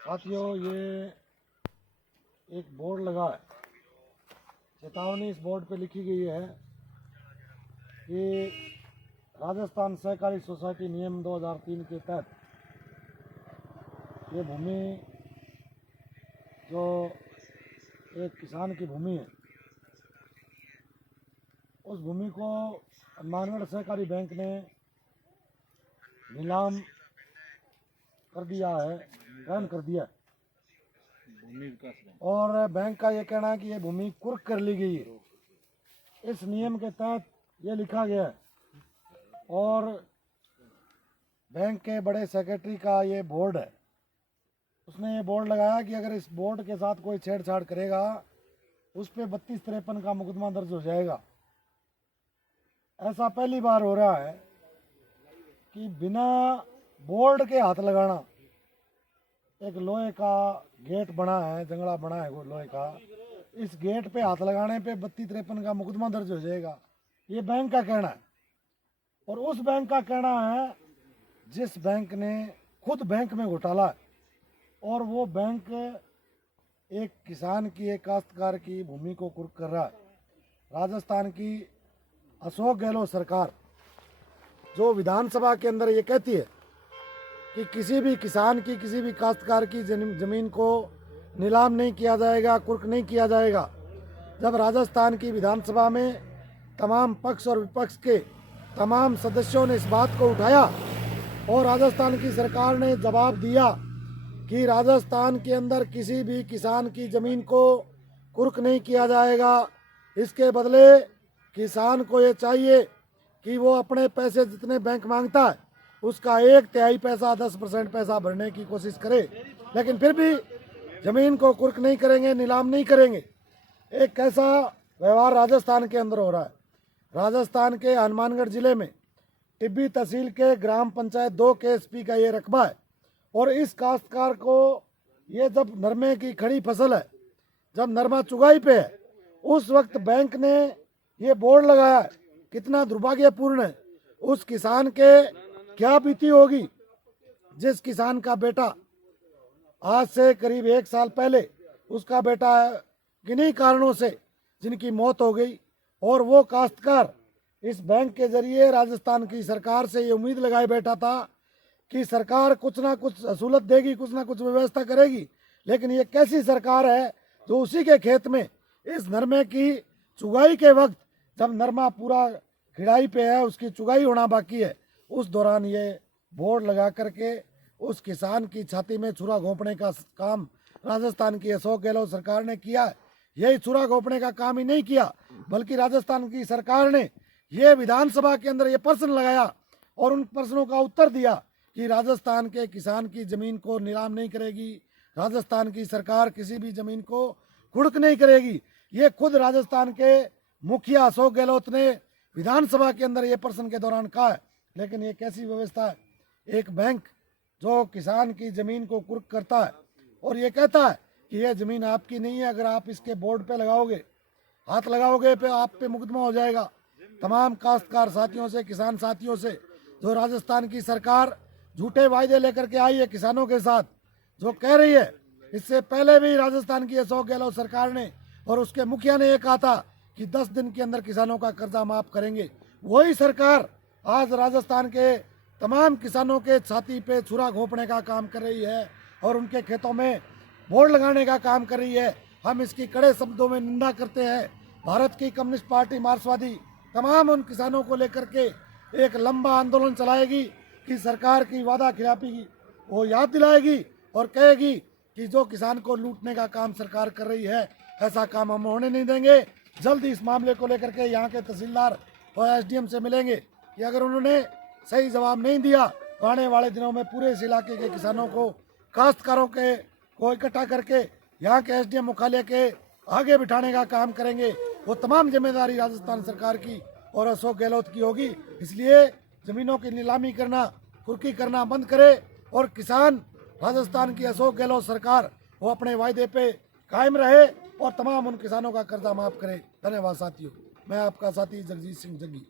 साथियों, ये एक बोर्ड लगा है, चेतावनी इस बोर्ड पे लिखी गई है कि राजस्थान सहकारी सोसाइटी नियम 2003 के तहत ये भूमि जो एक किसान की भूमि है, उस भूमि को हनुमानगढ़ सहकारी बैंक ने नीलाम कर दिया है, बैन कर दिया है। भूमि विकास बैंक और बैंक का ये कहना है कि ये भूमि कुर्क कर ली गई है। इस नियम के तहत ये लिखा गया है और बैंक के बड़े सेक्रेटरी का ये बोर्ड है, उसने ये बोर्ड लगाया कि अगर इस बोर्ड के साथ कोई छेड़छाड़ करेगा उस पर 32-53 का मुकदमा दर्ज हो जाएगा। ऐसा पहली बार हो रहा है कि बिना बोर्ड के हाथ लगाना, एक लोहे का गेट बना है, जंगला बना है वो लोहे का, इस गेट पे हाथ लगाने पे 32-53 का मुकदमा दर्ज हो जाएगा, ये बैंक का कहना है। और उस बैंक का कहना है जिस बैंक ने खुद बैंक में घोटाला है और वो बैंक एक किसान की, एक काश्तकार की भूमि को कुर्क कर रहा है। राजस्थान की अशोक गहलोत सरकार जो विधानसभा के अंदर ये कहती है कि किसी भी किसान की, किसी भी काश्तकार की ज़मीन को नीलाम नहीं किया जाएगा, कुर्क नहीं किया जाएगा, जब राजस्थान की विधानसभा में तमाम पक्ष और विपक्ष के तमाम सदस्यों ने इस बात को उठाया और राजस्थान की सरकार ने जवाब दिया कि राजस्थान के अंदर किसी भी किसान की ज़मीन को कुर्क नहीं किया जाएगा, इसके बदले किसान को ये चाहिए कि वो अपने पैसे जितने बैंक मांगता है उसका 1/3 पैसा, 10% पैसा भरने की कोशिश करे, लेकिन फिर भी ज़मीन को कुर्क नहीं करेंगे, नीलाम नहीं करेंगे। एक कैसा व्यवहार राजस्थान के अंदर हो रहा है। राजस्थान के हनुमानगढ़ ज़िले में टिब्बी तहसील के ग्राम पंचायत 2 के एसपी का ये रकबा है और इस काश्तकार को ये जब नरमे की खड़ी फसल है, जब नरमा चुगाई पे है, उस वक्त बैंक ने ये बोर्ड लगाया है। कितना दुर्भाग्यपूर्ण है। उस किसान के क्या बीती होगी जिस किसान का बेटा आज से करीब 1 साल पहले उसका बेटा किन्हीं कारणों से जिनकी मौत हो गई और वो काश्तकार इस बैंक के जरिए राजस्थान की सरकार से ये उम्मीद लगाए बैठा था कि सरकार कुछ ना कुछ सहूलत देगी, कुछ ना कुछ व्यवस्था करेगी, लेकिन ये कैसी सरकार है जो उसी के खेत में इस नरमे की चुगाई के वक्त, जब नरमा पूरा खिड़ाई पे है, उसकी चुगाई होना बाकी है, उस दौरान ये बोर्ड लगा करके उस किसान की छाती में छुरा घोंपने का काम राजस्थान की अशोक गहलोत सरकार ने किया है। यही छुरा घोंपने का काम ही नहीं किया, बल्कि राजस्थान की सरकार ने ये विधानसभा के अंदर ये प्रश्न लगाया और उन प्रश्नों का उत्तर दिया कि राजस्थान के किसान की ज़मीन को नीलाम नहीं करेगी, राजस्थान की सरकार किसी भी ज़मीन को कुर्क नहीं करेगी। ये खुद राजस्थान के मुखिया अशोक गहलोत ने विधानसभा के अंदर ये प्रश्न के दौरान कहा है। लेकिन ये कैसी व्यवस्था है, एक बैंक जो किसान की ज़मीन को कुर्क करता है और ये कहता है कि ये ज़मीन आपकी नहीं है, अगर आप इसके बोर्ड पे लगाओगे, हाथ लगाओगे पे आप पे मुकदमा हो जाएगा। तमाम काश्तकार साथियों से, किसान साथियों से जो राजस्थान की सरकार झूठे वायदे लेकर के आई है किसानों के साथ, जो कह रही है, इससे पहले भी राजस्थान की अशोक गहलोत सरकार ने और उसके मुखिया ने ये कहा था कि 10 दिन के अंदर किसानों का कर्जा माफ करेंगे। वही सरकार आज राजस्थान के तमाम किसानों के छाती पे छुरा घोंपने का काम कर रही है और उनके खेतों में बोर्ड लगाने का काम कर रही है। हम इसकी कड़े शब्दों में निंदा करते हैं। भारत की कम्युनिस्ट पार्टी मार्क्सवादी तमाम उन किसानों को लेकर के एक लंबा आंदोलन चलाएगी कि सरकार की वादा खिलाफी वो याद दिलाएगी और कहेगी कि जो किसान को लूटने का काम सरकार कर रही है, ऐसा काम हम होने नहीं देंगे। जल्द इस मामले को लेकर के यहाँ के तहसीलदार और एसडीएम से मिलेंगे कि अगर उन्होंने सही जवाब नहीं दिया तो आने वाले दिनों में पूरे इस इलाके के किसानों को, काश्तकारों के को इकट्ठा करके यहाँ के एसडीएम मुख्यालय के आगे बिठाने का काम करेंगे। वो तमाम जिम्मेदारी राजस्थान सरकार की और अशोक गहलोत की होगी। इसलिए ज़मीनों की नीलामी करना, कुर्की करना बंद करे और किसान, राजस्थान की अशोक गहलोत सरकार वो अपने वायदे पे कायम रहे और तमाम उन किसानों का कर्जा माफ करे। धन्यवाद साथियों, मैं आपका साथी जगजीत सिंह जग्गी।